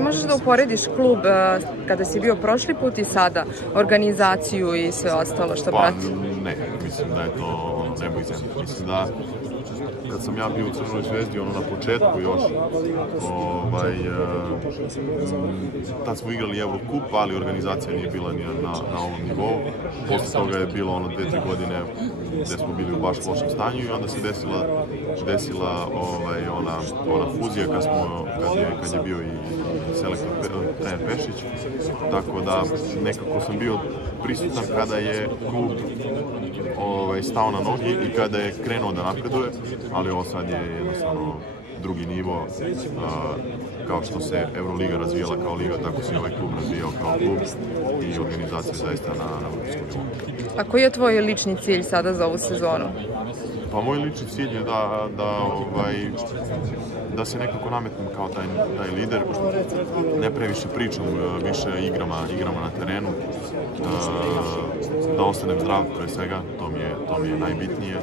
Možeš da uporediš klub kada si bio prošli put i sada, organizaciju i sve ostalo što prati? Ne, mislim da je to nebo i zemlja. Mislim da kad sam ja bio u Crvenoj zvezdi, na početku još, tad smo igrali Eurocup, ali organizacija nije bila ni na ovom nivou. Posle toga je bilo 2-3 godine gde smo bili u baš lošem stanju i onda se desila ona fuzija kad je bio i selektor trener Pešić. Tako da nekako sam bio prisutan kada je klub stao na noge i kada je krenuo da napreduje, ali ovo sad je jednostavno drugi nivo. Kao što se Euroliga razvijala kao liga, tako se ovaj klub razvijao kao klub i organizacija zaista na vrhunskom nivou. A koji je tvoj lični cilj sada za ovu sezonu? Pa moj lični cilj je da se nekako nametnem kao taj lider, ne previše pričam, više igrama na terenu, da ostanem zdrav pre svega, to mi je najbitnije.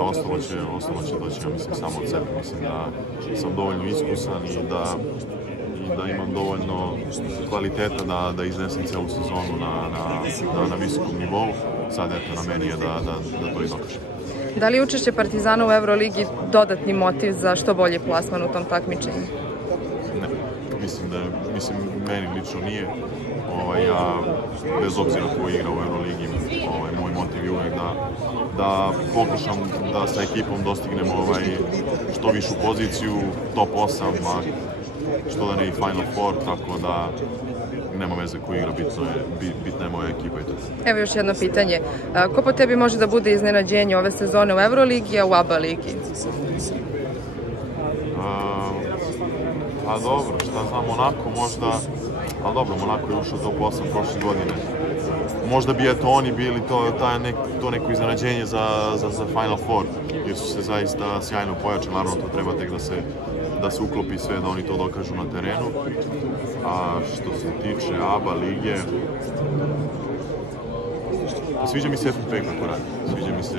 Ostalo će doći, ja mislim, samo od sebe. Mislim da sam dovoljno iskusan i da imam dovoljno kvaliteta da iznesem celu sezonu na visokom nivou. Sad eto na meni je da to i dokažem. Da li je učešće Partizana u Euroligi dodatni motiv za što bolji plasman u tom takmičenju? Ne, mislim meni lično nije. Ja, bez obzira ko igra u Euroligi, moj motiv je uvek da pokušam da sa ekipom dostignem što višu poziciju, top 8, što da ne i Final Four, tako da nema veze ko igra, bitna je moja ekipa i to. Evo još jedno pitanje. Ko po tebi može da bude iznenađenje ove sezone u Euroligi, a u ABA ligi? Pa dobro, šta znam, Monako možda, ali dobro, Monako je ušao top 8 prošle godine. Možda bi eto oni bili to neko iznenađenje za Final Four, jer su se zaista sjajno pojačali, naravno to treba tek da se uklopi sve, da oni to dokažu na terenu. A što se tiče ABA lige, sviđa mi se FNP kako radi, sviđa mi se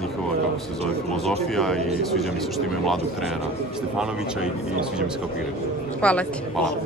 njihova, kako se zove, filozofija i sviđa mi se što imaju mladog trenera Stefanovića i sviđa mi se kako igraju. Hvala ti. Hvala.